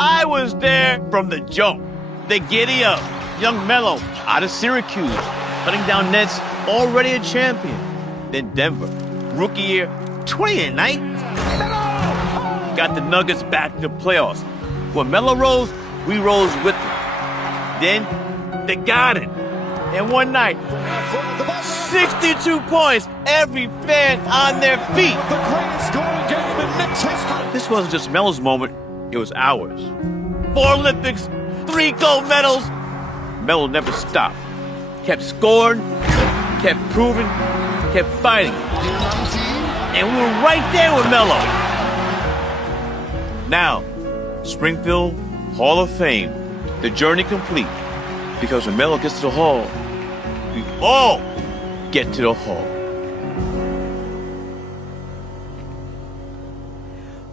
I was there from the jump. The giddy up. Young Melo out of Syracuse, cutting down nets, already a champion. Then Denver, rookie year, 20-9. Got the Nuggets back to the playoffs. When Melo rose, we rose with him. Then the Garden. And one night, 62 points, every fan on their feet. The greatest scoring game in Knicks history. This wasn't just Melo's moment, it was ours. 4 Olympics, 3 gold medals. Melo never stopped. Kept scoring, kept proving, kept fighting. And we were right there with Melo. Now, Springfield Hall of Fame, the journey complete. Because when Melo gets to the Hall, we all get to the Hall.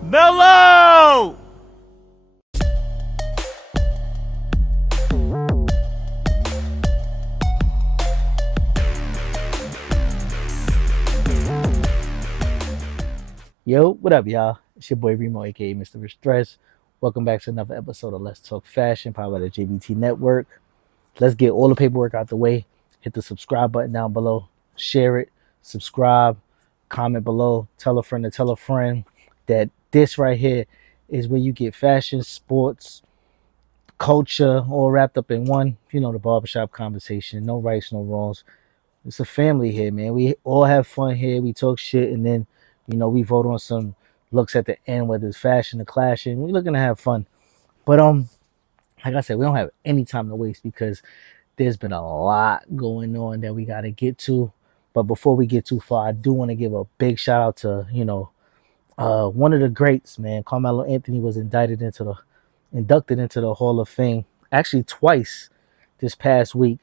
Melo! Yo, what up, y'all? It's your boy REEMO, aka Mr. Riche Threads. Welcome back to another episode of Let's Talk Fashion, powered by the JBT Network. Let's get all the paperwork out the way. Hit the subscribe button down below. Share it, subscribe, comment below. Tell a friend to tell a friend that this right here is where you get fashion, sports, culture, all wrapped up in one. You know, the barbershop conversation. No rights, no wrongs. It's a family here, man. We all have fun here. We talk shit, and then, you know, we vote on some looks at the end, whether it's fashion or clashing. We're looking to have fun. But like I said, we don't have any time to waste because there's been a lot going on that we got to get to. But before we get too far, I do want to give a big shout out to, one of the greats, man. Carmelo Anthony was inducted into the Hall of Fame actually twice this past week.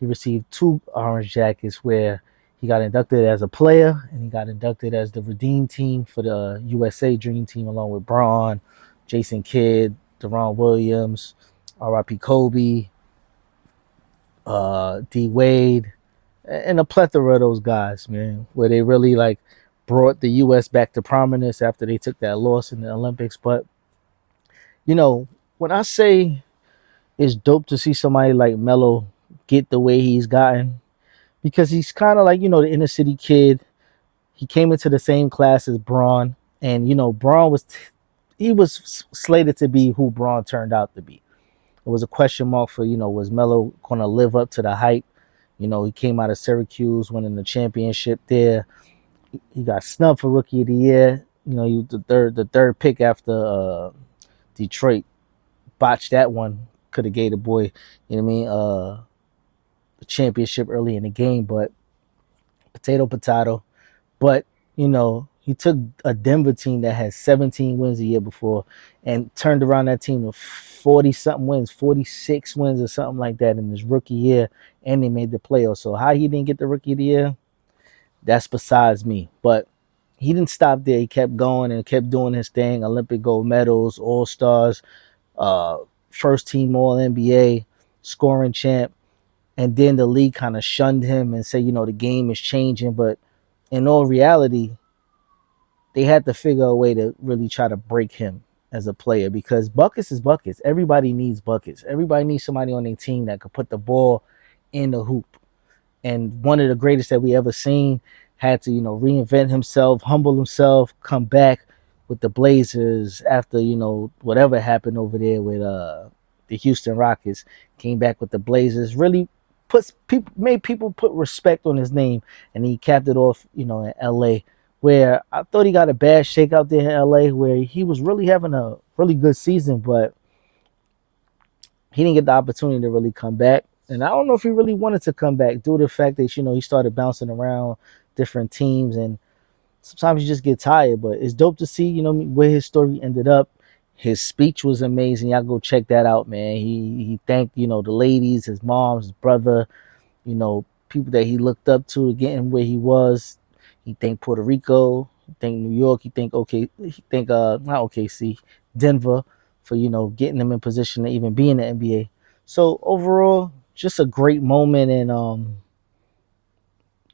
He received 2 orange jackets where he got inducted as a player and he got inducted as the Redeem Team for the USA Dream Team along with Braun, Jason Kidd, Deron Williams, R.I.P. Kobe, D. Wade, and a plethora of those guys, man, where they really brought the U.S. back to prominence after they took that loss in the Olympics. But, when I say it's dope to see somebody like Melo get the way he's gotten, because he's kind of like, the inner city kid. He came into the same class as Braun, and, Braun was slated to be who Braun turned out to be. It was a question mark for, was Melo going to live up to the hype? He came out of Syracuse, winning the championship there. He got snubbed for Rookie of the Year. The third pick after Detroit botched that one. Could have gave the boy, the championship early in the game, but potato. But, he took a Denver team that had 17 wins the year before and turned around that team to 40-something wins, 46 wins or something like that in his rookie year, and they made the playoffs. So how he didn't get the Rookie of the Year, that's besides me. But he didn't stop there. He kept going and kept doing his thing. Olympic gold medals, All-Stars, first team All-NBA, scoring champ. And then the league kind of shunned him and said, the game is changing. But in all reality, they had to figure a way to really try to break him as a player, because buckets is buckets. Everybody needs buckets. Everybody needs somebody on their team that could put the ball in the hoop. And one of the greatest that we ever seen had to, reinvent himself, humble himself, come back with the Blazers after, whatever happened over there with the Houston Rockets. Came back with the Blazers, really made people put respect on his name, and he capped it off, in LA, where I thought he got a bad shake out there in LA, where he was really having a really good season, but he didn't get the opportunity to really come back. And I don't know if he really wanted to come back due to the fact that, he started bouncing around different teams, and sometimes you just get tired. But it's dope to see, where his story ended up. His speech was amazing. Y'all go check that out, man. He thanked, the ladies, his mom, his brother, people that he looked up to getting where he was. He thanked Puerto Rico. He thanked New York. He thanked not OKC, Denver, for, getting him in position to even be in the NBA. So overall, just a great moment, and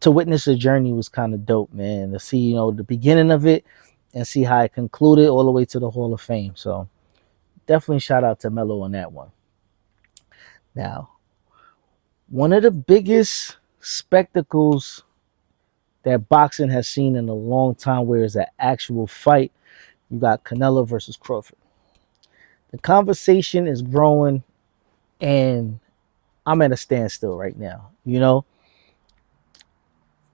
to witness the journey was kind of dope, man. To see, the beginning of it and see how it concluded all the way to the Hall of Fame. So definitely shout out to Melo on that one. Now, one of the biggest spectacles that boxing has seen in a long time, where it's an actual fight, you got Canelo versus Crawford. The conversation is growing, and I'm at a standstill right now.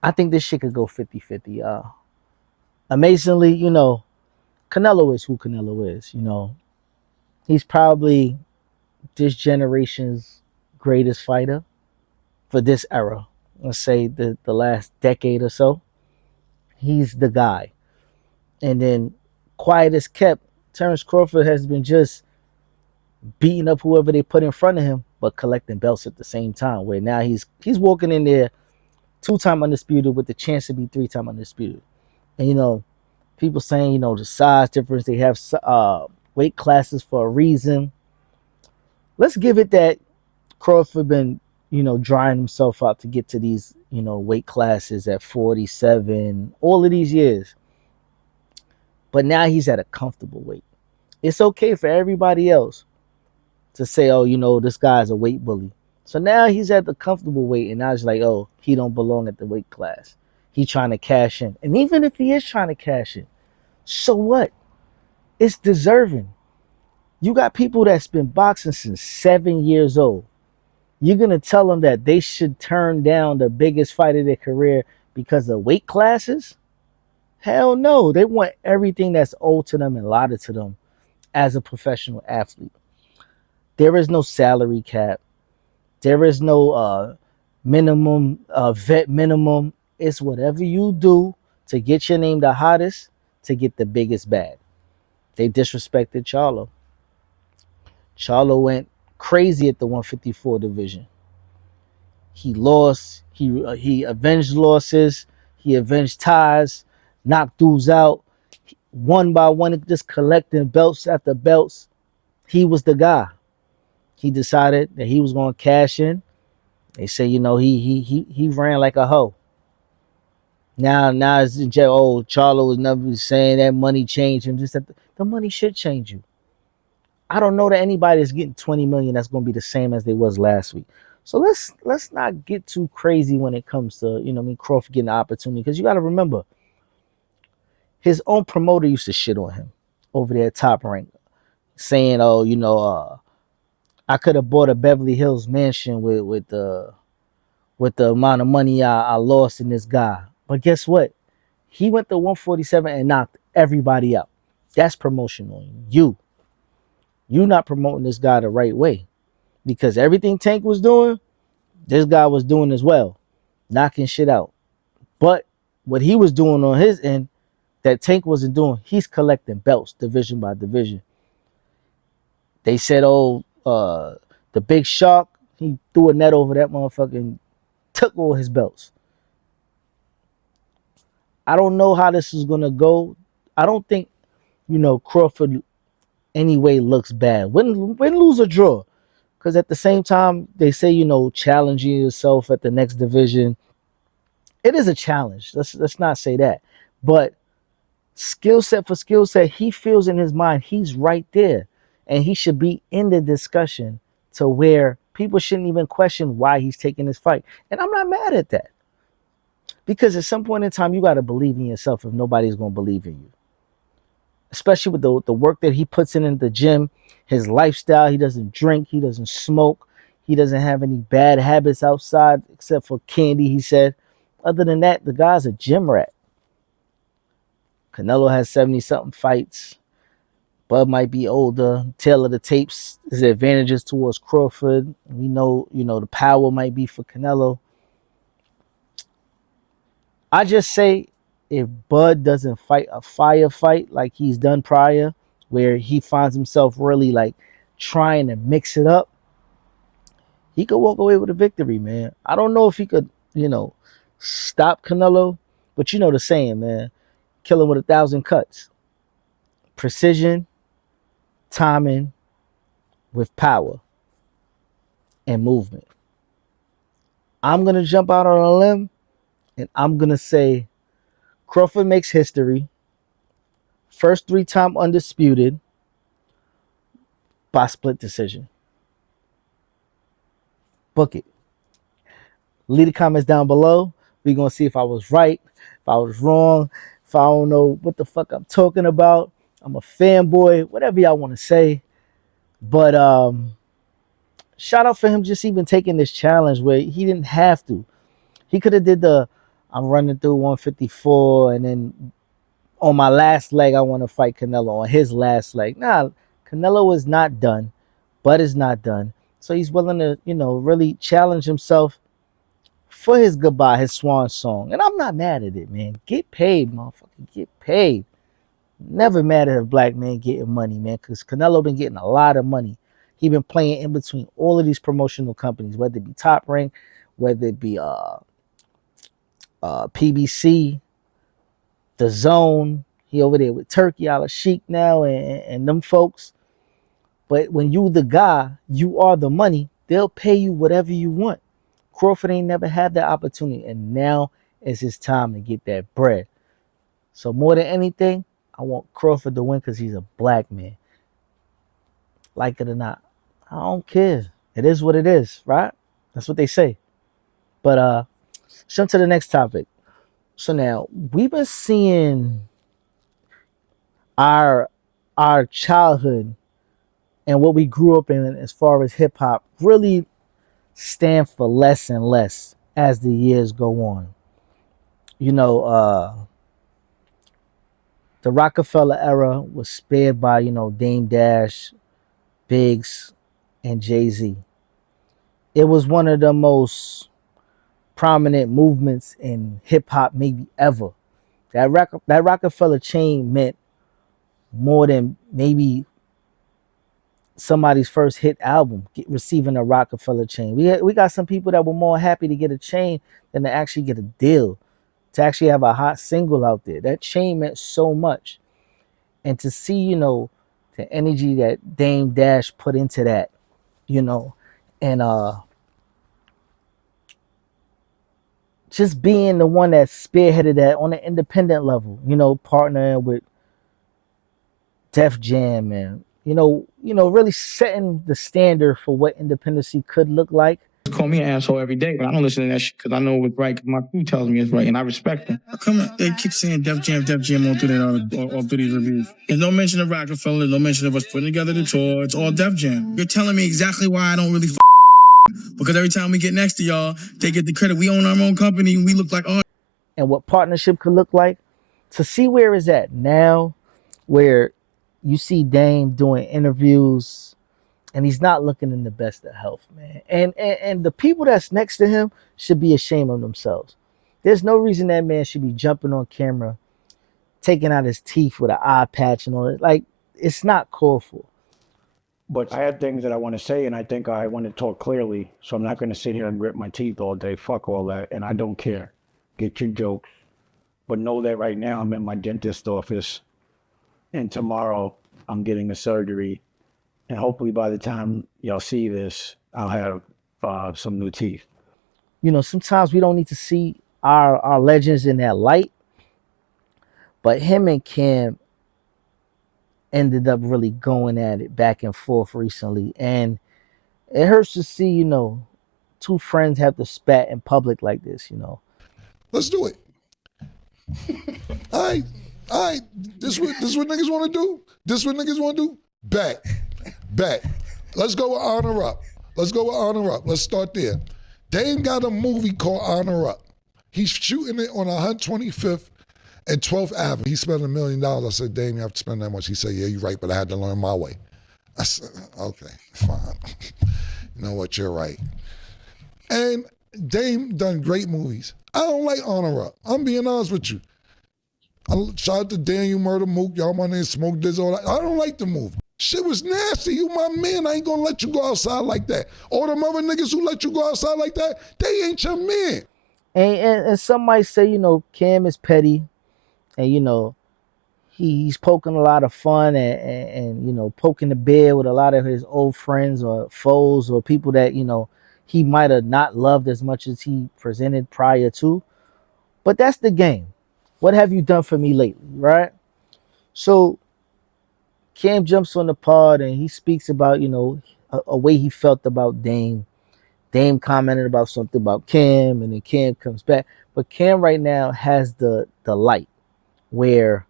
I think this shit could go 50-50. Amazingly, Canelo is who Canelo is. He's probably this generation's greatest fighter for this era. Let's say the last decade or so. He's the guy. And then, quiet as kept, Terence Crawford has been just beating up whoever they put in front of him, but collecting belts at the same time. Where now he's walking in there 2-time undisputed with the chance to be 3-time undisputed. And people saying the size difference. They have weight classes for a reason. Let's give it that Crawford been drying himself out to get to these weight classes at 47 all of these years. But now he's at a comfortable weight. It's okay for everybody else to say, oh, this guy's a weight bully. So now he's at the comfortable weight, and now it's like, oh, he don't belong at the weight class. He's trying to cash in. And even if he is trying to cash in, so what? It's deserving. You got people that's been boxing since 7 years old. You're going to tell them that they should turn down the biggest fight of their career because of weight classes? Hell no. They want everything that's owed to them and allotted to them as a professional athlete. There is no salary cap. There is no minimum, vet minimum. It's whatever you do to get your name the hottest, to get the biggest bag. They disrespected Charlo. Charlo went crazy at the 154 division. He lost. He avenged losses. He avenged ties. Knocked dudes out. One by one, just collecting belts after belts. He was the guy. He decided that he was going to cash in. They say, he ran like a hoe. Now it's in jail. Oh, Charlo was never saying that money changed him. Just that the money should change you. I don't know that anybody is getting 20 million that's going to be the same as they was last week. So let's not get too crazy when it comes to Crawford getting the opportunity, because you got to remember, his own promoter used to shit on him over there at Top Rank, saying, "Oh, I could have bought a Beverly Hills mansion with the amount of money I lost in this guy." But guess what? He went to 147 and knocked everybody out. That's promotional. You not promoting this guy the right way, because everything Tank was doing, this guy was doing as well, knocking shit out. But what he was doing on his end that Tank wasn't doing, he's collecting belts division by division. They said, the Big Shark, he threw a net over that motherfucker and took all his belts. I don't know how this is going to go. I don't think, Crawford anyway looks bad. Win, lose, or draw. Because at the same time, they say, challenging yourself at the next division. It is a challenge. Let's not say that. But skill set for skill set, he feels in his mind he's right there. And he should be in the discussion to where people shouldn't even question why he's taking this fight. And I'm not mad at that. Because at some point in time, you got to believe in yourself if nobody's going to believe in you. Especially with the work that he puts in the gym, his lifestyle. He doesn't drink. He doesn't smoke. He doesn't have any bad habits outside except for candy, he said. Other than that, the guy's a gym rat. Canelo has 70-something fights. Bud might be older. Tail of the tapes is advantages towards Crawford. We know, the power might be for Canelo. I just say, if Bud doesn't fight a fire fight like he's done prior, where he finds himself really like trying to mix it up, he could walk away with a victory, man. I don't know if he could, stop Canelo, but you know the saying, man, kill him with 1,000 cuts. Precision, timing, with power and movement. I'm going to jump out on a limb and I'm going to say Crawford makes history. First 3-time undisputed. by split decision. Book it. Leave the comments down below. We're going to see if I was right, if I was wrong, if I don't know what the fuck I'm talking about. I'm a fanboy, whatever y'all want to say. But shout out for him just even taking this challenge where he didn't have to. He could have did I'm running through 154 and then on my last leg I want to fight Canelo on his last leg. Nah, Canelo is not done. Bud is not done. So he's willing to, really challenge himself for his goodbye, his swan song. And I'm not mad at it, man. Get paid, motherfucker. Get paid. Never mad at a black man getting money, man, because Canelo been getting a lot of money. He been playing in between all of these promotional companies, whether it be Top Rank, whether it be PBC, The Zone. He over there with Turkey Al Sheik now and them folks. But when you the guy, you are the money, they'll pay you whatever you want. Crawford ain't never had that opportunity, and now is his time to get that bread. So more than anything, I want Crawford to win because he's a black man. Like it or not, I don't care. It is what it is, right? That's what they say. But jump to the next topic. So now we've been seeing our childhood and what we grew up in as far as hip hop really stand for less and less as the years go on. The Rockefeller era was spared by, Dame Dash, Biggs, and Jay-Z. It was one of the most prominent movements in hip hop maybe ever. That Rockefeller chain meant more than maybe somebody's first hit album, receiving a Rockefeller chain. We got some people that were more happy to get a chain than to actually get a deal, to actually have a hot single out there. That chain meant so much. And to see, the energy that Dame Dash put into that, and just being the one that spearheaded that on an independent level, partnering with Def Jam and really setting the standard for what independency could look like. Call me an asshole every day, but I don't listen to that shit because I know what's right. Because my crew tells me it's right, and I respect them. How come they keep saying Def Jam all through that, all through these reviews? There's no mention of Rockefeller, no mention of us putting together the tour. It's all Def Jam. You're telling me exactly why I don't really because every time we get next to y'all, they get the credit. We own our own company, and we look like and what partnership could look like. To see where it's at now, where you see Dame doing interviews and he's not looking in the best of health, man. And the people that's next to him should be ashamed of themselves. There's no reason that man should be jumping on camera, taking out his teeth with an eye patch and all that. Like, it's not called for. But I have things that I want to say, and I think I want to talk clearly, so I'm not going to sit here and grit my teeth all day. Fuck all that, and I don't care. Get your jokes. But know that right now I'm in my dentist office, and tomorrow I'm getting a surgery, and hopefully by the time y'all see this, I'll have some new teeth. Sometimes we don't need to see our legends in that light, but him and Cam ended up really going at it back and forth recently, and it hurts to see, two friends have to spat in public like this. Let's do it. All right. This what niggas want to do? This what niggas want to do? Bet. Let's go with Honor Up. Let's start there. Dame got a movie called Honor Up. He's shooting it on 125th and 12th Avenue. He spent $1 million. I said, Dame, you have to spend that much. He said, yeah, you're right, but I had to learn my way. I said, okay, fine. You know what, you're right. And Dame done great movies. I don't like Honor Up. I'm being honest with you. Shout out to Daniel Murder Mook. Y'all my name Smoke Diz, all that. I don't like the movie. Shit was nasty. You my man. I ain't gonna let you go outside like that. All them other niggas who let you go outside like that, they ain't your man. And some might say, Cam is petty, and he's poking a lot of fun and poking the bear with a lot of his old friends or foes or people that he might have not loved as much as he presented prior to. But that's the game. What have you done for me lately, right? So Cam jumps on the pod and he speaks about, a way he felt about Dame. Dame commented about something about Cam, and then Cam comes back. But Cam right now has the light where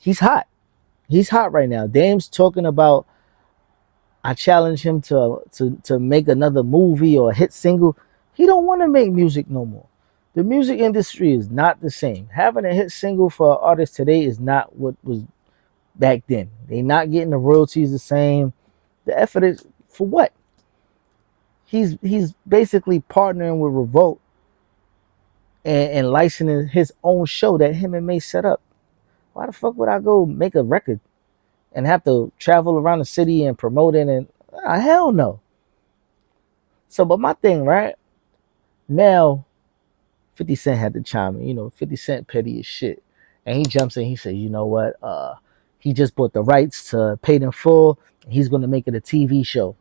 he's hot. He's hot right now. Dame's talking about, I challenge him to make another movie or a hit single. He don't want to make music no more. The music industry is not the same. Having a hit single for artists today is not what was back then. They not getting the royalties the same. The effort is for what? He's basically partnering with Revolt and licensing his own show that him and May set up. Why the fuck would I go make a record and have to travel around the city and promote it? And hell no. So, but my thing, right now, 50 Cent had to chime in. 50 Cent petty as shit, and he jumps in. He says, you know what? He just bought the rights to Paid in Full. He's going to make it a TV show.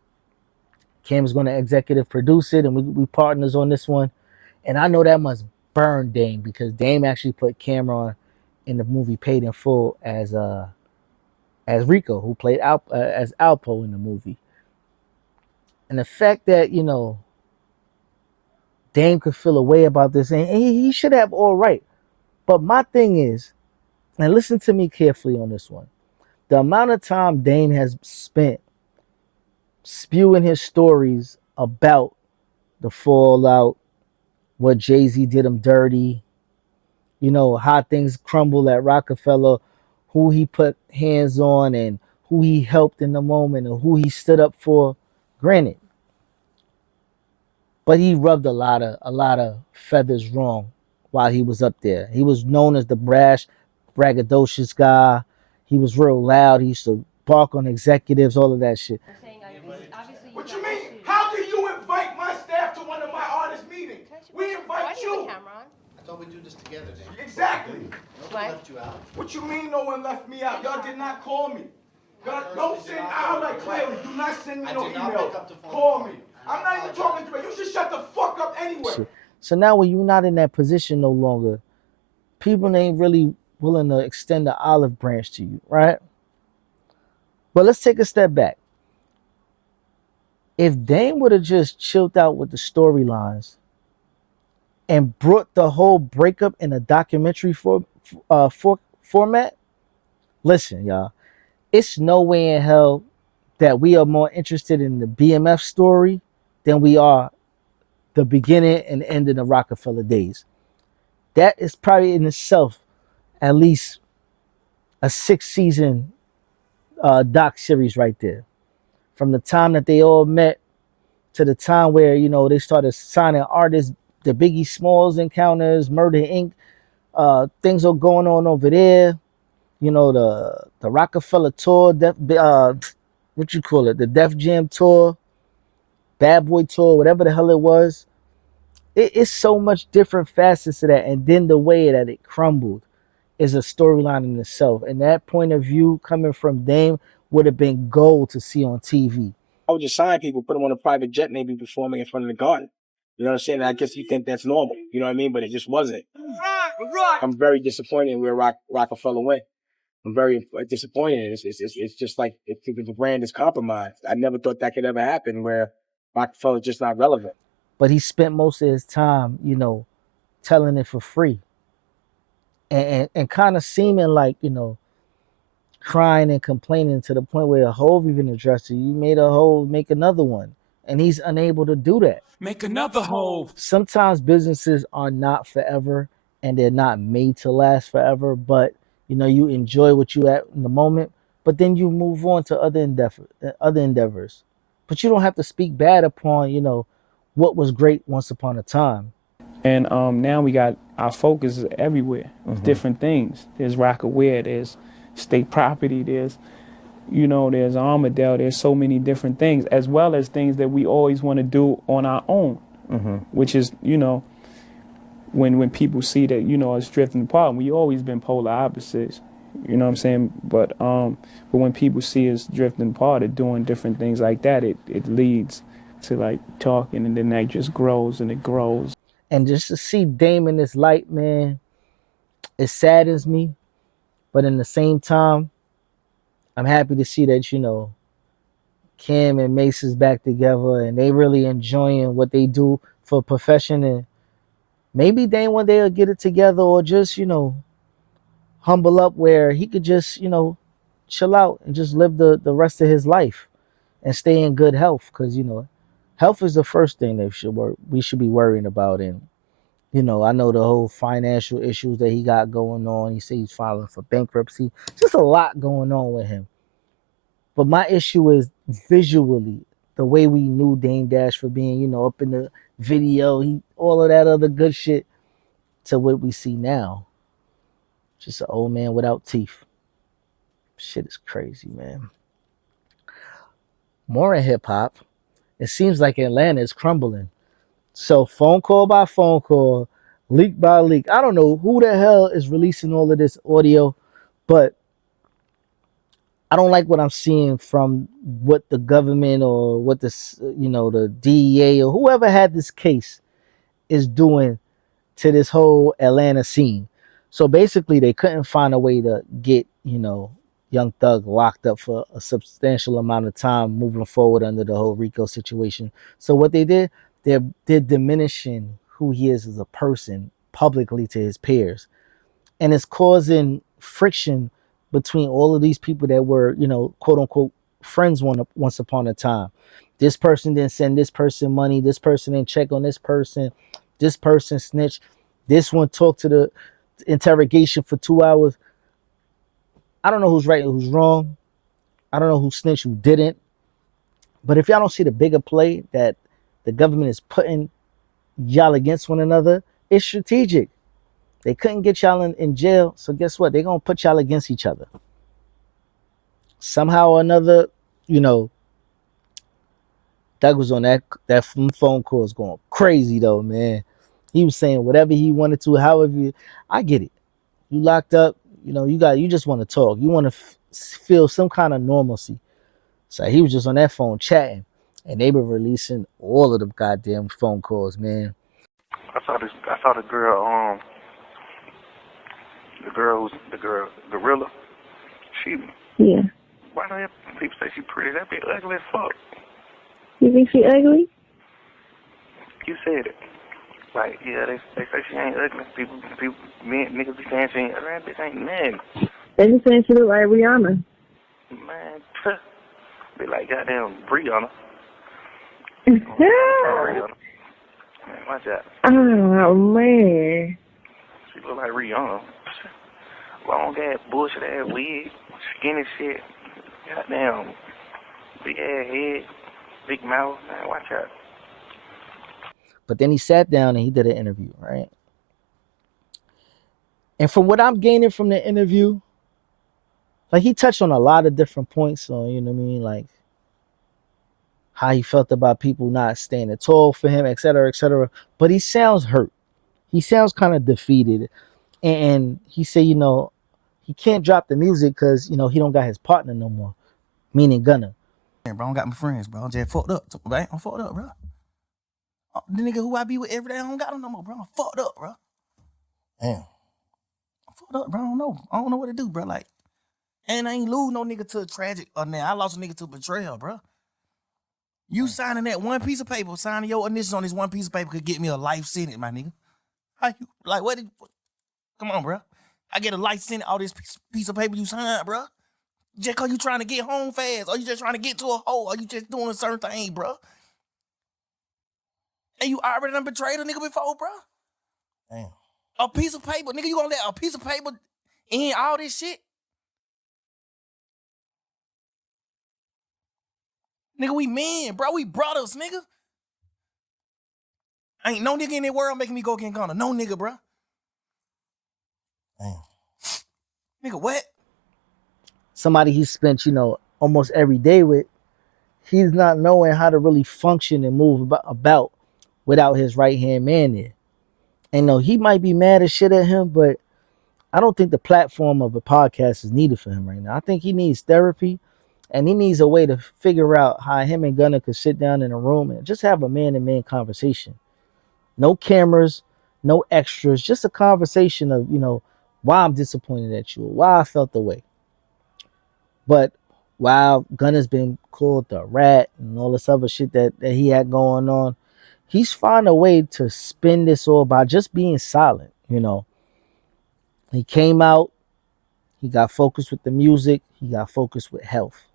Cam's going to executive produce it, and we partners on this one. And I know that must burn Dame, because Dame actually put Cameron in the movie Paid in Full as Rico, who played as Alpo in the movie. And the fact that, Dame could feel a way about this, and he should have all right. But my thing is, and listen to me carefully on this one, the amount of time Dame has spent spewing his stories about the fallout, what Jay-Z did him dirty, how things crumbled at Rockefeller, who he put hands on and who he helped in the moment and who he stood up for. Granted, but he rubbed a lot of feathers wrong while he was up there. He was known as the brash, braggadocious guy. He was real loud. He used to bark on executives, all of that shit. What you mean? How do you invite my staff to one of my artist meetings? We invite you. I thought we'd do this together, Dan. Exactly. Nobody left you out. What you mean no one left me out? Y'all did not call me. Don't send, I'm like clearly, do not send me no email. Call me. I'm not even talking to you. You should shut the fuck up anyway. So now when you're not in that position no longer, people ain't really willing to extend the olive branch to you, right? But let's take a step back. If Dame would have just chilled out with the storylines and brought the whole breakup in a documentary format, listen, y'all, it's no way in hell that we are more interested in the BMF story than we are the beginning and end of the Rockefeller days. That is probably in itself at least a 6-season doc series right there. From the time that they all met to the time where, they started signing artists, the Biggie Smalls encounters, Murder Inc., things are going on over there. The Rockefeller tour, what you call it, the Def Jam tour, Bad Boy tour, whatever the hell it was. It's so much different facets to that. And then the way that it crumbled is a storyline in itself. And that point of view coming from Dame would have been gold to see on TV. I would just sign people, put them on a private jet, maybe performing in front of the garden. You know what I'm saying? I guess you think that's normal. You know what I mean? But it just wasn't. I'm very disappointed in where Rockefeller went. I'm very disappointed. It's just like the brand is compromised. I never thought that could ever happen where Rockefeller's just not relevant. But he spent most of his time, telling it for free. And kind of seeming like, crying and complaining to the point where a HOF even addressed it. You made a HOF, make another one. And he's unable to do that. Make another HOF. Sometimes businesses are not forever and they're not made to last forever, but you enjoy what you at in the moment, but then you move on to other endeavors. But you don't have to speak bad upon, what was great once upon a time. And now we got our focus is everywhere. Mm-hmm. Different things. There's Rockaware, there's state property, there's Armadale, there's so many different things, as well as things that we always want to do on our own, mm-hmm. which is, when people see that, us drifting apart, we always been polar opposites, you know what I'm saying? But when people see us drifting apart and doing different things like that, it leads to like talking, and then that just grows and it grows. And just to see Dame in this light, man, it saddens me. But in the same time, I'm happy to see that, you know, Kim and Mace is back together and they really enjoying what they do for a profession. And maybe they one day will get it together or just, you know, humble up where he could just, you know, chill out and just live the rest of his life and stay in good health. Because, you know, health is the first thing that we should be worrying about. And, you know, I know the whole financial issues that he got going on. He said he's filing for bankruptcy. Just a lot going on with him. But my issue is visually, the way we knew Dame Dash for being, you know, up in the video, all of that other good shit, to what we see now. Just an old man without teeth. Shit is crazy, man. More in hip hop. It seems like Atlanta is crumbling. So phone call by phone call, leak by leak. I don't know who the hell is releasing all of this audio, but I don't like what I'm seeing from what the government or what the, you know, the DEA or whoever had this case is doing to this whole Atlanta scene. So basically, they couldn't find a way to get, you know, Young Thug locked up for a substantial amount of time moving forward under the whole RICO situation. So what they did, they're diminishing who he is as a person publicly to his peers. And it's causing friction between all of these people that were, you know, quote unquote friends once upon a time. This person didn't send this person money. This person didn't check on this person. This person snitched. This one talked to the interrogation for 2 hours. I don't know who's right and who's wrong. I don't know who snitched, who didn't. But if y'all don't see the bigger play that the government is putting y'all against one another, it's strategic. They couldn't get y'all in jail, so guess what? They're going to put y'all against each other. Somehow or another, you know, Doug was on that phone call is going crazy, though, man. He was saying whatever he wanted to, however. I get it. You locked up, you know, you just want to talk. You want to feel some kind of normalcy. So he was just on that phone chatting, and they were releasing all of them goddamn phone calls, man. I saw the girl, the girl, Gorilla. Yeah. Why do people say she pretty? That be ugly as fuck. You think she ugly? You said it. Like, yeah, they say she ain't ugly. People, niggas be saying she ain't ugly. That bitch ain't nothing. They just saying she look like Rihanna. Man, be like goddamn Rihanna. Rihanna. Man, watch that. Oh, man. She look like Rihanna. Long ass, bullshit ass wig, skinny shit. Goddamn, big ass head, big mouth. Man, watch out. But then he sat down and he did an interview, right? And from what I'm gaining from the interview, like he touched on a lot of different points on, you know what I mean? Like how he felt about people not standing tall for him, et cetera, et cetera. But he sounds hurt. He sounds kind of defeated. And he said, you know, he can't drop the music because, you know, he don't got his partner no more, meaning Gunna. Yeah, bro, I don't got my friends, bro. I'm just fucked up, right? I'm fucked up, bro. The nigga who I be with every day, I don't got him no more, bro. I'm fucked up, bro. Damn. I'm fucked up, bro. I don't know what to do, bro. Like, and I ain't lose no nigga to a tragic, or now I lost a nigga to betrayal, bro. You signing that one piece of paper, signing your initials on this one piece of paper could get me a life sentence, my nigga. How you, like, come on, bro. I get a life sentence, all this piece of paper you signed, bro. Just cause you trying to get home fast, or you just trying to get to a hole, or you just doing a certain thing, bro. And you already done betrayed a nigga before, bro. Damn. A piece of paper, nigga, you gonna let a piece of paper in all this shit? Nigga, we men, bro. We brothers, nigga. Ain't no nigga in the world making me go against Gunna. No nigga, bro. Damn. Nigga, what? Somebody he spent, you know, almost every day with, he's not knowing how to really function and move about without his right-hand man there. And no, he might be mad as shit at him, but I don't think the platform of a podcast is needed for him right now. I think he needs therapy, and he needs a way to figure out how him and Gunna could sit down in a room and just have a man-to-man conversation. No cameras, no extras, just a conversation of, you know, why I'm disappointed at you, why I felt the way. But while Gunna's been called the rat and all this other shit that he had going on, he's found a way to spin this all by just being silent. He came out, he got focused with the music, he got focused with health.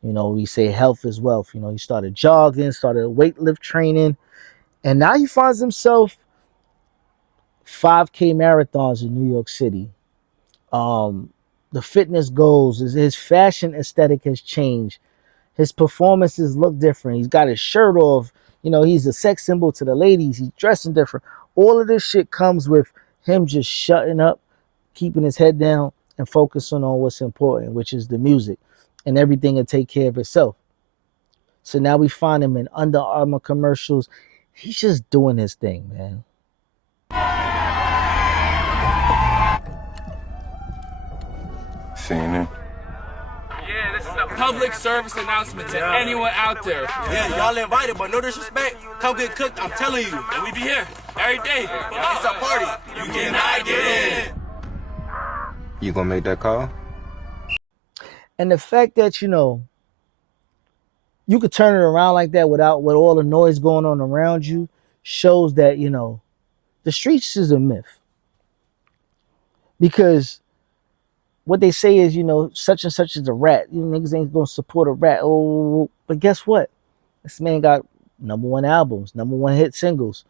We say health is wealth. He started jogging, started weightlift training, and now he finds himself 5K marathons in New York City. The fitness goals, his fashion aesthetic has changed. His performances look different. He's got his shirt off. He's a sex symbol to the ladies. He's dressing different. All of this shit comes with him just shutting up, keeping his head down, and focusing on what's important, which is the music. And everything will take care of itself. So now we find him in Under Armour commercials. He's just doing his thing, man. Seeing it. Yeah, this is a public service announcement to anyone out there. Yeah, y'all invited, but no disrespect. Come get cooked, I'm telling you. And we be here every day. It's a party. You cannot get in. You gonna make that call? And the fact that, you could turn it around like that with all the noise going on around you shows that, the streets is a myth. Because what they say is, such and such is a rat. You niggas ain't gonna support a rat. Oh, but guess what? This man got #1 albums, #1 hit singles.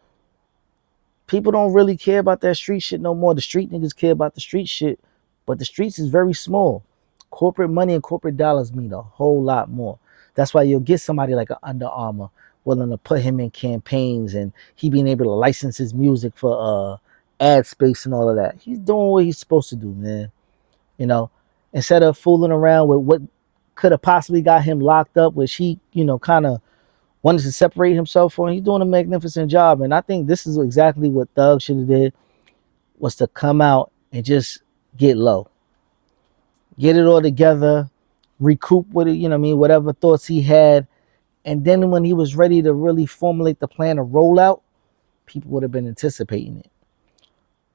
People don't really care about that street shit no more. The street niggas care about the street shit, but the streets is very small. Corporate money and corporate dollars mean a whole lot more. That's why you'll get somebody like an Under Armour willing to put him in campaigns and he being able to license his music for ad space and all of that. He's doing what he's supposed to do, man. Instead of fooling around with what could have possibly got him locked up, which he, kind of wanted to separate himself from, he's doing a magnificent job. And I think this is exactly what Thug should have did, was to come out and just get low. Get it all together, recoup with it, whatever thoughts he had. And then when he was ready to really formulate the plan of rollout, people would have been anticipating it.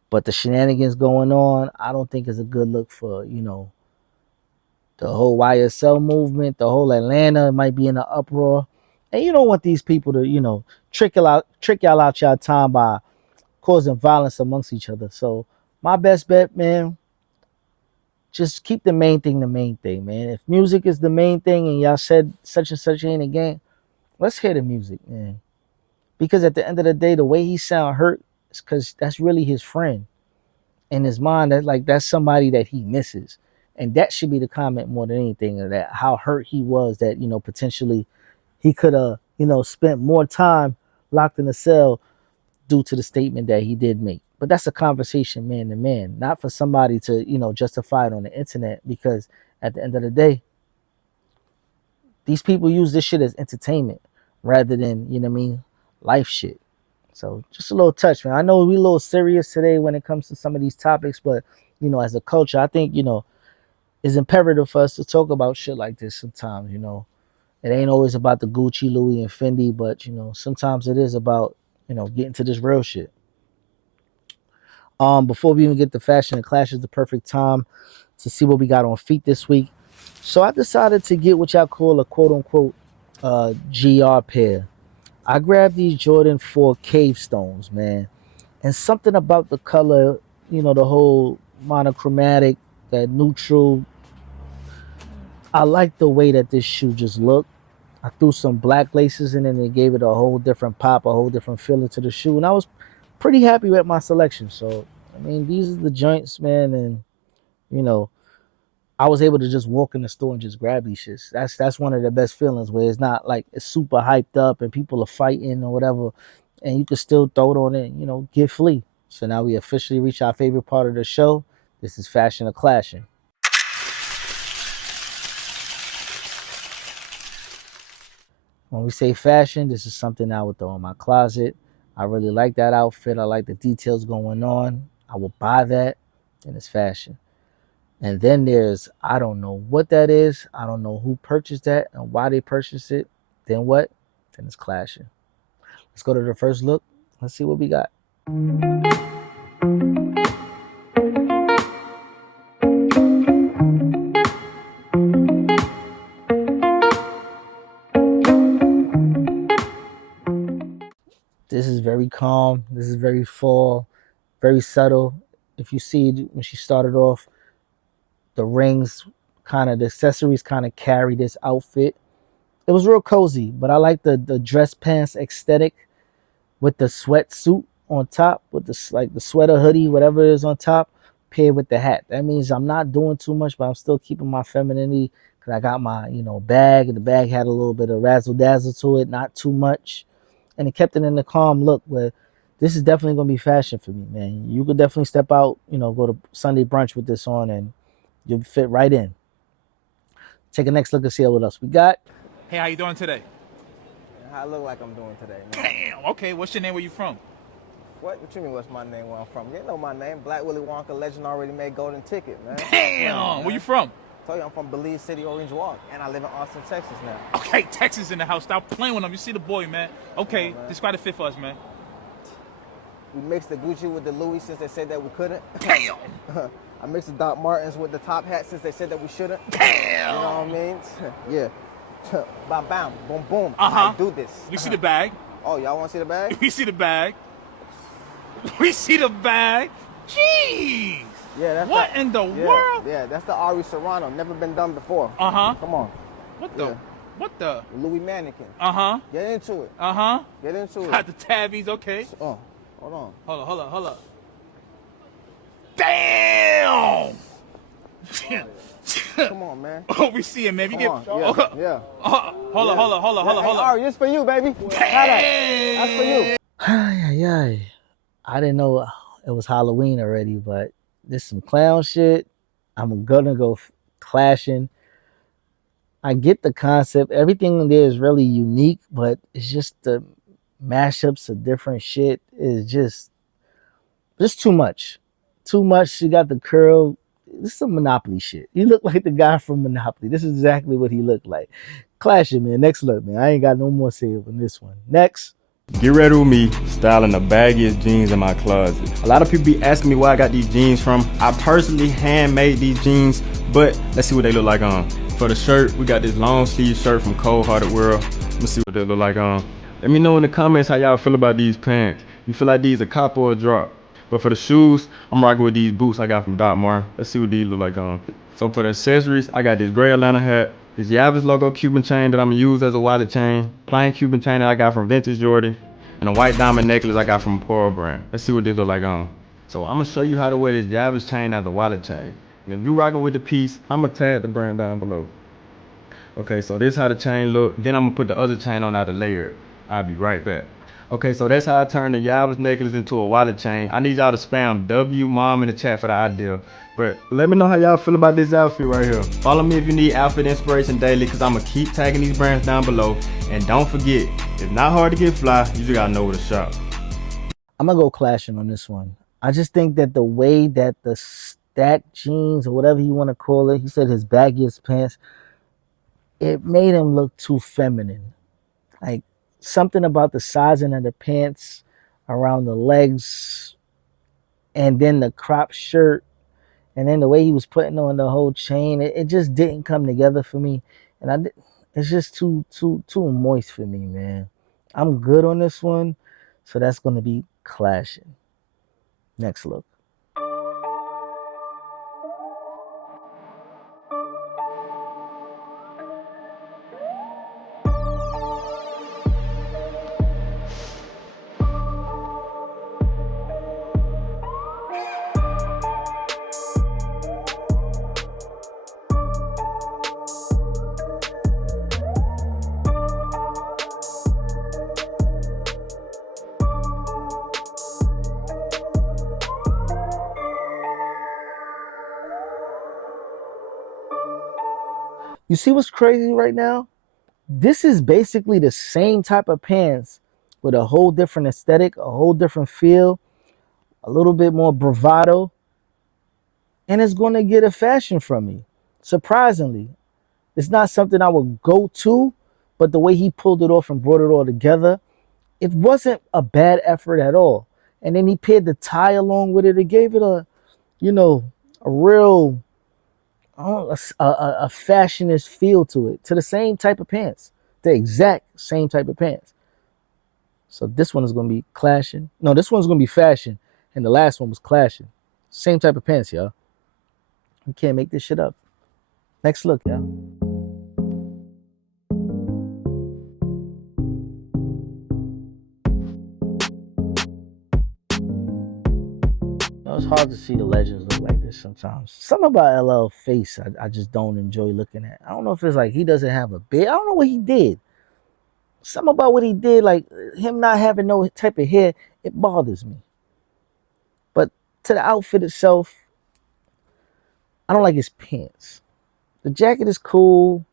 But the shenanigans going on, I don't think is a good look for, the whole YSL movement, the whole Atlanta might be in an uproar. And you don't want these people to, trick y'all out y'all time by causing violence amongst each other. So my best bet, man, just keep the main thing, man. If music is the main thing and y'all said such and such ain't a game, let's hear the music, man. Because at the end of the day, the way he sound hurt is because that's really his friend. In his mind, that's somebody that he misses. And that should be the comment more than anything, of that how hurt he was that, potentially he could have, spent more time locked in a cell due to the statement that he did make. But that's a conversation man to man, not for somebody to, justify it on the internet, because at the end of the day, these people use this shit as entertainment rather than, life shit. So just a little touch, man. I know we're a little serious today when it comes to some of these topics, but, as a culture, I think, it's imperative for us to talk about shit like this sometimes, It ain't always about the Gucci, Louis, and Fendi, but, sometimes it is about, getting to this real shit. Before we even get to fashion and clash, is the perfect time to see what we got on feet this week. So I decided to get what y'all call a quote-unquote GR pair. I grabbed these Jordan 4 Cave Stones, man. And something about the color, the whole monochromatic, that neutral. I like the way that this shoe just looked. I threw some black laces in it and it gave it a whole different pop, a whole different feeling to the shoe. And I was pretty happy with my selection. So, these are the joints, man. And, I was able to just walk in the store and just grab these shits. That's one of the best feelings, where it's not like it's super hyped up and people are fighting or whatever, and you can still throw it on it, get flea. So now we officially reach our favorite part of the show. This is Fashion or Clashing. When we say fashion, this is something I would throw in my closet. I really like that outfit. I like the details going on. I will buy that, and it's fashion. And then there's, I don't know what that is. I don't know who purchased that and why they purchased it. Then what? Then it's clashing. Let's go to the first look. Let's see what we got. This is very calm. This is very fall, very subtle. If you see when she started off, the rings kind of, the accessories kind of carry this outfit. It was real cozy, but I like the dress pants aesthetic with the sweatsuit on top, with the sweater hoodie, whatever is on top, paired with the hat. That means I'm not doing too much, but I'm still keeping my femininity because I got my bag, and the bag had a little bit of razzle dazzle to it, not too much, and it kept it in the calm look. Where this is definitely gonna be fashion for me, man. You could definitely step out, go to Sunday brunch with this on, and you'll fit right in. Take a next look and see what else we got. Hey, how you doing today? How I look like I'm doing today, man. Damn, okay, what's your name, where you from? What you mean what's my name, where I'm from? You know my name, Black Willy Wonka, legend already made golden ticket, man. Damn, where you from? I told you I'm from Belize City, Orange Walk, and I live in Austin, Texas now. Okay, Texas in the house, stop playing with him. You see the boy, man. Okay, man. describe the fit for us, man. We mixed the Gucci with the Louis since they said that we couldn't. Damn! I mixed the Doc Martens with the top hat since they said that we shouldn't. Damn! You know what I mean? Yeah. Bam, bam, boom, boom. Uh-huh. I do this. We see the bag. Oh, y'all want to see the bag? We see the bag. We see the bag. Jeez! Yeah, that's what in the world? Yeah, that's the Ari Serrano. Never been done before. Uh-huh. Come on. What the? What the? Louis mannequin. Uh-huh. Get into it. Uh-huh. Get into it. Got the tabbies, okay. Oh, hold on. Hold up. Damn! Come on, man. Oh, we see it, man. We get. Yeah. Hold up. Ari, this for you, baby. That's for you. I didn't know it was Halloween already, but this some clown shit. I'm gonna go clashing. I get the concept. Everything in there is really unique, but it's just the mashups of different shit is just too much. Too much. You got the curl. This is some Monopoly shit. You look like the guy from Monopoly. This is exactly what he looked like. Clashing, man. Next look, man. I ain't got no more say on this one. Next. Get ready with me, styling the baggiest jeans in my closet. A lot of people be asking me where I got these jeans from. I personally handmade these jeans, but let's see what they look like on. For the shirt, we got this long sleeve shirt from Cold Hearted World. Let's see what they look like on. Let me know in the comments how y'all feel about these pants. You feel like these a cop or a drop? But for the shoes, I'm rocking with these boots I got from Doc Martin. Let's see what these look like on. So for the accessories, I got this gray Atlanta hat, this Yavis logo Cuban chain that I'm gonna use as a wallet chain, plain Cuban chain that I got from Vintage Jordan, and a white diamond necklace I got from Pearl brand. Let's see what these look like on. So I'm gonna show you how to wear this Yavis chain as a wallet chain. And if you rocking with the piece, I'm gonna tag the brand down below. Okay, so this how the chain look. Then I'm gonna put the other chain on out of layer. I'll be right back. Okay, so that's how I turn the Yavis necklace into a wallet chain. I need y'all to spam WMOM in the chat for the idea. But let me know how y'all feel about this outfit right here. Follow me if you need outfit inspiration daily, because I'm going to keep tagging these brands down below. And don't forget, it's not hard to get fly. You just got to know where to shop. I'm going to go clashing on this one. I just think that the way that the stacked jeans, or whatever you want to call it, he said his baggiest pants, it made him look too feminine. Like, something about the sizing of the pants around the legs, and then the crop shirt, and then the way he was putting on the whole chain, it just didn't come together for me. And it's just too moist for me, man. I'm good on this one, so that's going to be clashing. Next look. You see what's crazy right now? This is basically the same type of pants with a whole different aesthetic, a whole different feel, a little bit more bravado, and it's going to get a fashion from me. Surprisingly, it's not something I would go to, but the way he pulled it off and brought it all together, it wasn't a bad effort at all. And then he paired the tie along with it. It gave it a real, a fashionist feel to it, to the same type of pants, the exact same type of pants. So this one is going to be clashing. No, this one's going to be fashion, and the last one was clashing. Same type of pants, y'all. You can't make this shit up. Next look, y'all. It's hard to see the legends look like this sometimes. Something about LL face I just don't enjoy looking at. I don't know if it's like he doesn't have a beard. I don't know what he did. Something about what he did, like him not having no type of hair, it bothers me. But to the outfit itself, I don't like his pants. The jacket is cool.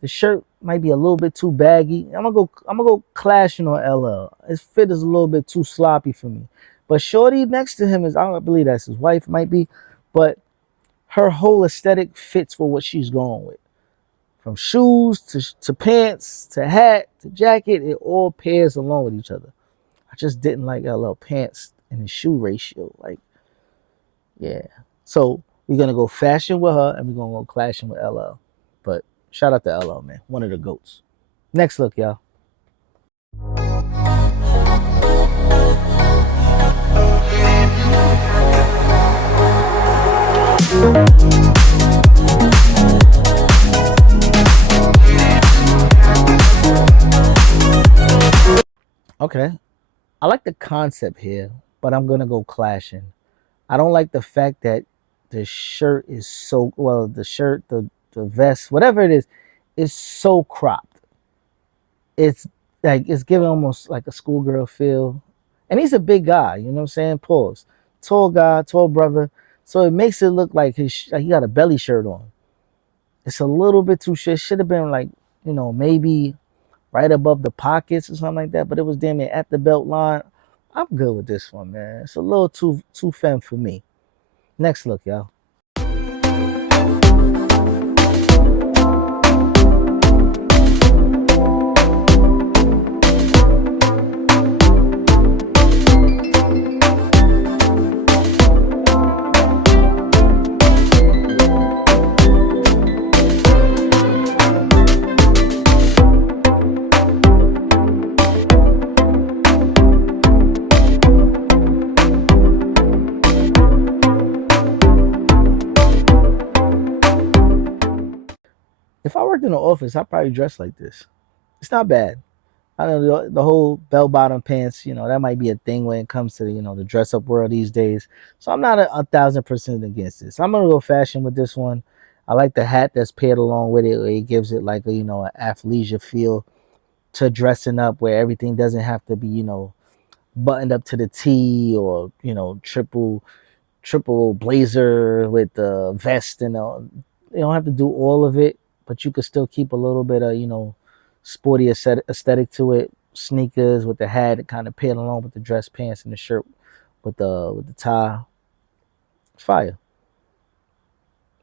The shirt might be a little bit too baggy. I'm gonna go clashing on LL. His fit is a little bit too sloppy for me. But Shorty next to him is, I don't believe that's his wife, might be, but her whole aesthetic fits for what she's going with. From shoes to pants to hat to jacket, it all pairs along with each other. I just didn't like LL pants and his shoe ratio. Like, yeah. So we're gonna go fashion with her and we're gonna go clashing with LL. But shout out to LL, man. One of the GOATs. Next look, y'all. Okay, I like the concept here, but I'm gonna go clashing. I don't like the fact that the shirt is so, well, the shirt, the vest, whatever it is so cropped. It's like, it's giving almost like a schoolgirl feel. And he's a big guy, you know what I'm saying? Pause. Tall guy, tall brother. So it makes it look like like he got a belly shirt on. It's a little bit too shit. Should have been like, you know, maybe right above the pockets or something like that. But it was damn near at the belt line. I'm good with this one, man. It's a little too femme for me. Next look, y'all. If I worked in an office, I'd probably dress like this. It's not bad. I know the whole bell-bottom pants, you know, that might be a thing when it comes to, you know, the dress-up world these days. So I'm not 1,000% against this. I'm going to go fashion with this one. I like the hat that's paired along with it. It gives it like a, you know, an athleisure feel to dressing up where everything doesn't have to be, you know, buttoned up to the T or, you know, triple blazer with the vest and all. You don't have to do all of it, but you could still keep a little bit of, you know, sporty aesthetic to it. Sneakers with the hat that kind of paired along with the dress pants and the shirt with the tie. Fire.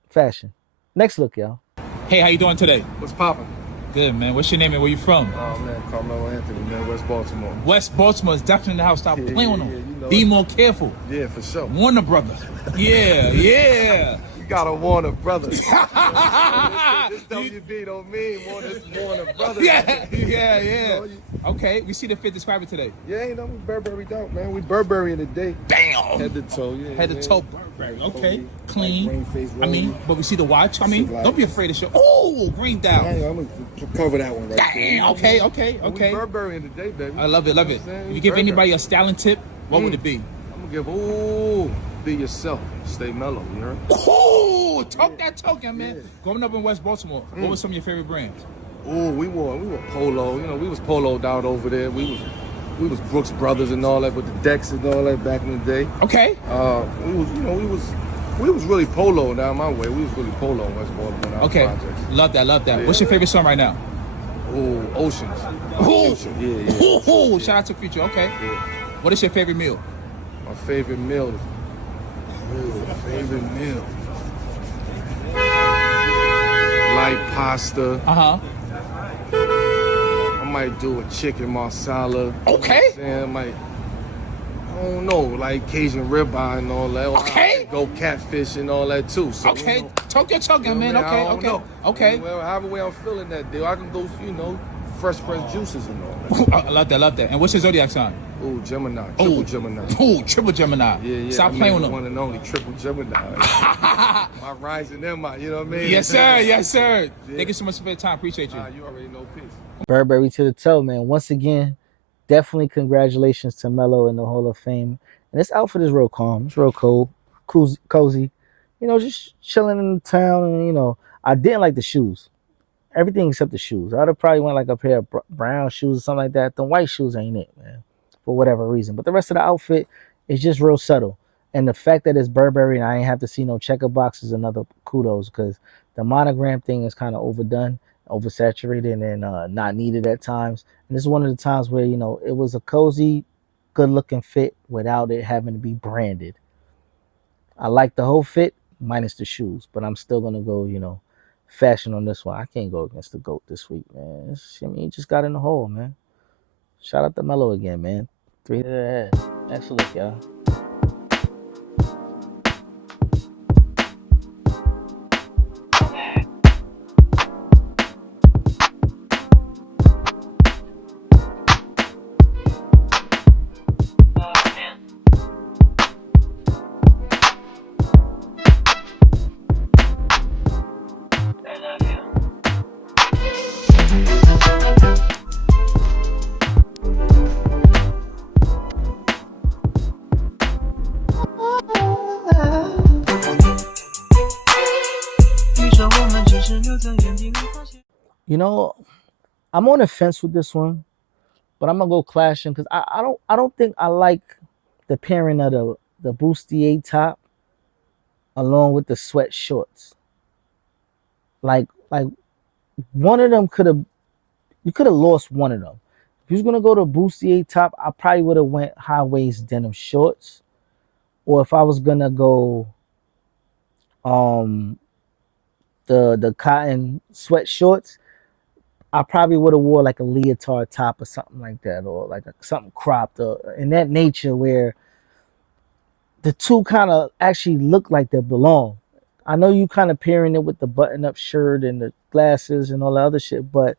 Fashion. Next look, y'all. Hey, how you doing today? What's poppin'? Good, man. What's your name and where you from? Oh, man, Carmelo Anthony, man, West Baltimore. West Baltimore is definitely in the house. Stop playing with them. You know Be more careful. Yeah, for sure. Warner Brothers. Yeah. You gotta Warner Brothers. This WB don't mean Warner Brothers. Yeah. Okay, we see the fit. Describe it today. Yeah, you know, we Burberry don't, man. We Burberry in the day. Damn. Head to toe, yeah. Head to toe Burberry. Okay, clean. I mean, but we see the watch. I mean, don't be afraid to show. Oh, green down. I'm gonna cover that one right Damn. there. Okay. We Burberry in the day, baby. I love it. If you give anybody a styling tip, what would it be? I'm gonna give, be yourself. Stay mellow, you know? Oh, talk that talking, man. Yeah. Growing up in West Baltimore, what were some of your favorite brands? Oh, we were Polo. You know, we was Polo down over there. We was Brooks Brothers and all that with the decks and all that back in the day. Okay. We was really Polo down my way. We was really Polo in West Baltimore. Okay. Projects. Love that. Yeah. What's your favorite song right now? Oh, Oceans. Future. Yeah. Shout out to Future. Okay. Yeah. What is your favorite meal? My favorite meal is light pasta. I might do a chicken marsala. Okay. You know what I'm saying? I don't know, like Cajun ribeye and all that. Okay. Go catfish and all that too. So, okay. You know, Talk your talking, man. I don't know. Okay. Well, however way I'm feeling that day, I can go, you know, fresh juices and all that. I love that. And what's your zodiac sign? Ooh, Gemini. Triple Gemini. Oh, triple Gemini. Yeah. Stop playing with them. One and only triple Gemini. My rising them, you know what I mean? Yes, sir. Yeah. Thank you so much for your time. Appreciate you. You already know, peace. Burberry to the toe, man. Once again, definitely congratulations to Melo in the Hall of Fame. And this outfit is real calm. It's real cozy. You know, just chilling in the town. And, you know, I didn't like the shoes. Everything except the shoes. I'd have probably went like a pair of brown shoes or something like that. The white shoes ain't it, man, for whatever reason. But the rest of the outfit is just real subtle. And the fact that it's Burberry and I ain't have to see no checker box is another kudos, because the monogram thing is kind of overdone, oversaturated, and not needed at times. And this is one of the times where, you know, it was a cozy, good-looking fit without it having to be branded. I like the whole fit, minus the shoes, but I'm still going to go, you know, fashion on this one. I can't go against the GOAT this week, man. He just got in the hole, man. Shout out to Melo again, man. 3 to the head. Excellent, y'all. You know, I'm on the fence with this one, but I'm gonna go clashing because I don't think I like the pairing of the bustier top along with the sweat shorts. Like one of them you could have lost one of them. If you was gonna go to bustier top, I probably would have went high waist denim shorts, or if I was gonna go the cotton sweat shorts, I probably would have wore like a leotard top or something like that, or like something cropped or in that nature where the two kind of actually look like they belong. I know you kind of pairing it with the button-up shirt and the glasses and all the other shit, but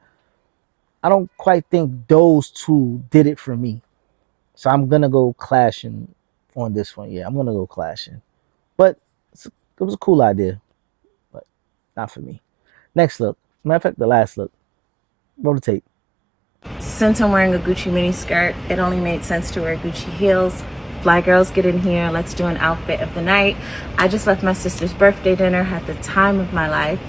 I don't quite think those two did it for me. So I'm gonna go clashing on this one. Yeah, I'm gonna go clashing. But it was a cool idea, but not for me. Next look. Matter of fact, the last look. Roll the tape. Since I'm wearing a Gucci mini skirt, it only made sense to wear Gucci heels. Fly girls, get in here. Let's do an outfit of the night. I just left my sister's birthday dinner, had the time of my life.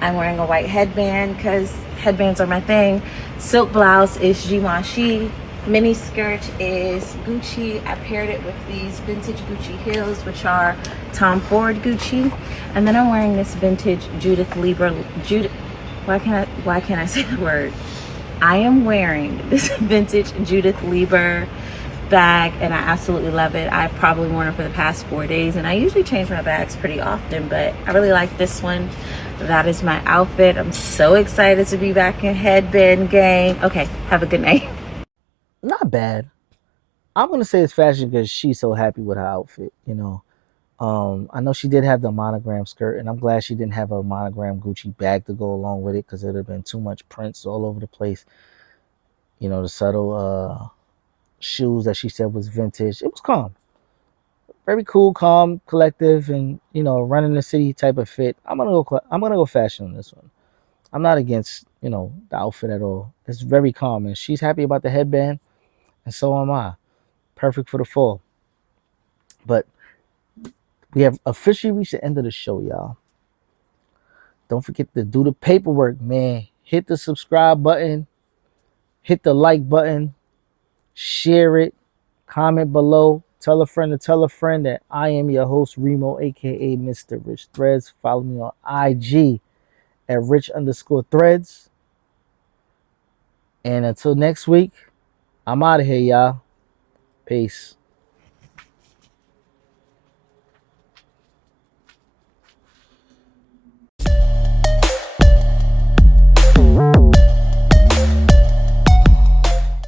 I'm wearing a white headband because headbands are my thing. Silk blouse is Givenchy. Mini skirt is Gucci. I paired it with these vintage Gucci heels, which are Tom Ford Gucci. And then I'm wearing this vintage why can't I say the word? I am wearing this vintage Judith Lieber bag and I absolutely love it. I've probably worn it for the past 4 days and I usually change my bags pretty often, but I really like this one. That is my outfit. I'm so excited to be back in headband gang. Okay, have a good night. Not bad. I'm gonna say it's fashion because she's so happy with her outfit, you know. I know she did have the monogram skirt, and I'm glad she didn't have a monogram Gucci bag to go along with it because it would have been too much prints all over the place. You know, the subtle shoes that she said was vintage. It was calm. Very cool, calm, collective, and, you know, running the city type of fit. I'm gonna go fashion on this one. I'm not against, you know, the outfit at all. It's very calm, and she's happy about the headband, and so am I. Perfect for the fall. But we have officially reached the end of the show, y'all. Don't forget to do the paperwork, man. Hit the subscribe button. Hit the like button. Share it. Comment below. Tell a friend to tell a friend that I am your host, REEMO, a.k.a. Mr. Riche Threads. Follow me on IG at Rich_Threads. And until next week, I'm out of here, y'all. Peace.